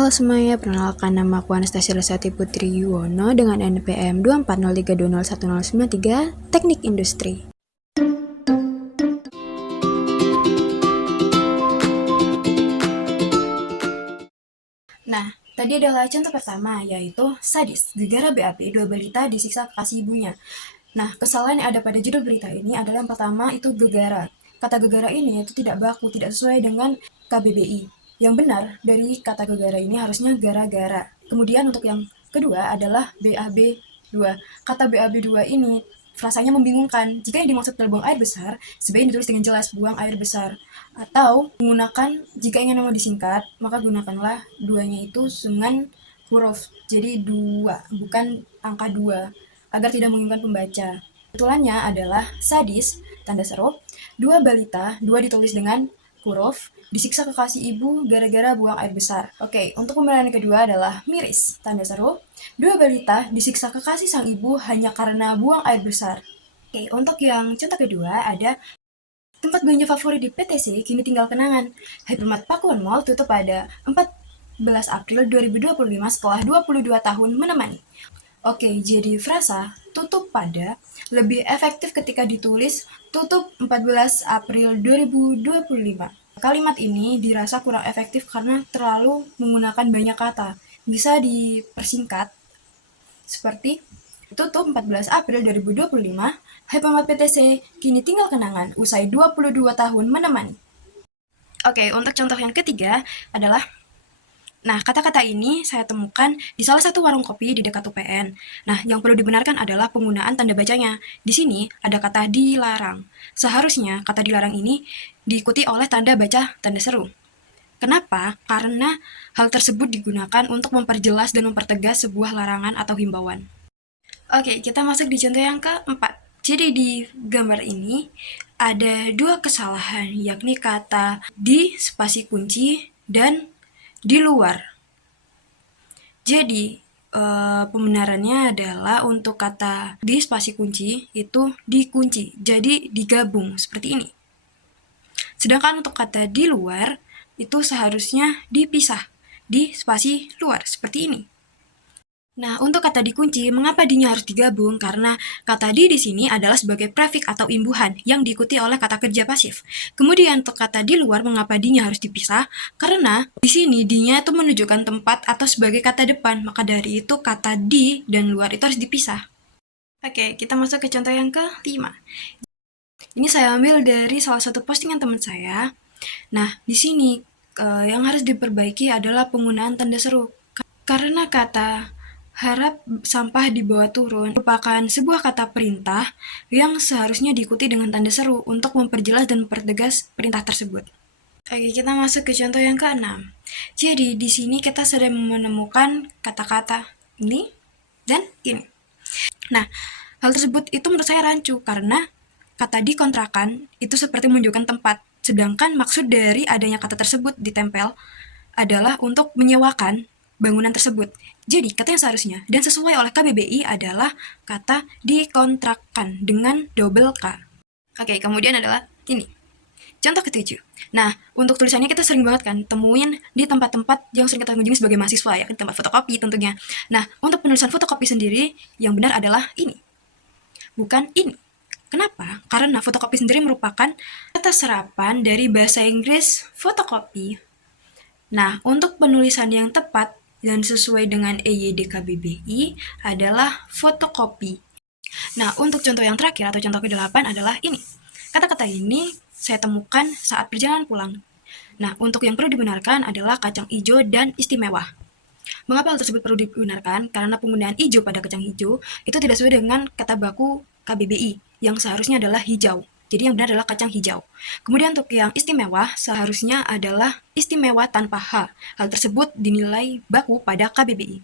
Halo semuanya, perkenalkan nama aku Anastasia Lesati Putri Yuwono dengan NPM 24032010093, Teknik Industri. Nah, tadi adalah contoh pertama, yaitu sadis, gegara BAP, dua balita disiksa kekasih ibunya. Nah, kesalahan yang ada pada judul berita ini adalah yang pertama itu gegara. Kata gegara ini itu tidak baku, tidak sesuai dengan KBBI. Yang benar dari kata gegara ini harusnya gara-gara. Kemudian untuk yang kedua adalah BAB2. Kata BAB2 ini frasanya membingungkan. Jika yang dimaksud adalah buang air besar, sebaiknya ditulis dengan jelas buang air besar. Atau menggunakan, jika ingin nama disingkat, maka gunakanlah duanya itu dengan huruf. Jadi 2, bukan angka 2, agar tidak membingungkan pembaca. Betulannya adalah sadis, tanda seru, dua balita, dua ditulis dengan huruf, disiksa kekasih ibu gara-gara buang air besar. Oke, untuk pembenaran yang kedua adalah miris, tanda seru, dua balita disiksa kekasih sang ibu hanya karena buang air besar. Oke, untuk yang contoh kedua ada tempat belanja favorit di PTC kini tinggal kenangan. Hypermart Pakuan Mall tutup pada 14 April 2025 setelah 22 tahun menemani. Oke, jadi frasa tutup pada lebih efektif ketika ditulis tutup 14 April 2025. Kalimat ini dirasa kurang efektif karena terlalu menggunakan banyak kata. Bisa dipersingkat seperti tutup 14 April 2025, Hypermart PTC kini tinggal kenangan usai 22 tahun menemani. Oke, untuk contoh yang ketiga adalah kata-kata ini saya temukan di salah satu warung kopi di dekat UPN. Nah, yang perlu dibenarkan adalah penggunaan tanda bacanya. Di sini ada kata dilarang. Seharusnya kata dilarang ini diikuti oleh tanda baca tanda seru. Kenapa? Karena hal tersebut digunakan untuk memperjelas dan mempertegas sebuah larangan atau himbauan. Oke, kita masuk di contoh yang keempat. Jadi di gambar ini ada dua kesalahan, yakni kata di spasi kunci dan di luar. Jadi pembenarannya adalah untuk kata di spasi kunci itu dikunci, jadi digabung seperti ini. Sedangkan untuk kata di luar itu seharusnya dipisah, di spasi luar seperti ini. Nah, untuk kata dikunci, mengapa dinya harus digabung? Karena kata di sini adalah sebagai prefik atau imbuhan yang diikuti oleh kata kerja pasif. Kemudian untuk kata di luar, mengapa dinya harus dipisah? Karena di sini dinya itu menunjukkan tempat atau sebagai kata depan, maka dari itu kata di dan luar itu harus dipisah. Oke, kita masuk ke contoh yang kelima. Ini saya ambil dari salah satu postingan teman saya. Nah, di sini yang harus diperbaiki adalah penggunaan tanda seru. Karena kata harap sampah dibawa turun merupakan sebuah kata perintah yang seharusnya diikuti dengan tanda seru untuk memperjelas dan mempertegas perintah tersebut. Oke, kita masuk ke contoh yang keenam. Jadi, di sini kita sedang menemukan kata-kata ini dan ini. Nah, hal tersebut itu menurut saya rancu karena kata dikontrakan itu seperti menunjukkan tempat, sedangkan maksud dari adanya kata tersebut ditempel adalah untuk menyewakan bangunan tersebut. Jadi, kata yang seharusnya dan sesuai oleh KBBI adalah kata dikontrakkan dengan double K. Oke, kemudian adalah ini. Contoh ketujuh. Nah, untuk tulisannya kita sering banget kan temuin di tempat-tempat yang sering kita kunjungi sebagai mahasiswa, ya, tempat fotokopi tentunya. Nah, untuk penulisan fotokopi sendiri yang benar adalah ini, bukan ini. Kenapa? Karena fotokopi sendiri merupakan kata serapan dari bahasa Inggris fotokopi. Nah, untuk penulisan yang tepat dan sesuai dengan EYD KBBI adalah fotokopi. Nah, untuk contoh yang terakhir atau contoh ke-8 adalah ini. Kata-kata ini saya temukan saat perjalanan pulang. Nah, untuk yang perlu dibenarkan adalah kacang hijau dan istimewa. Mengapa hal tersebut perlu dibenarkan? Karena penggunaan hijau pada kacang hijau itu tidak sesuai dengan kata baku KBBI yang seharusnya adalah hijau. Jadi yang benar adalah kacang hijau. Kemudian untuk yang istimewa seharusnya adalah istimewa tanpa H. Hal tersebut dinilai baku pada KBBI.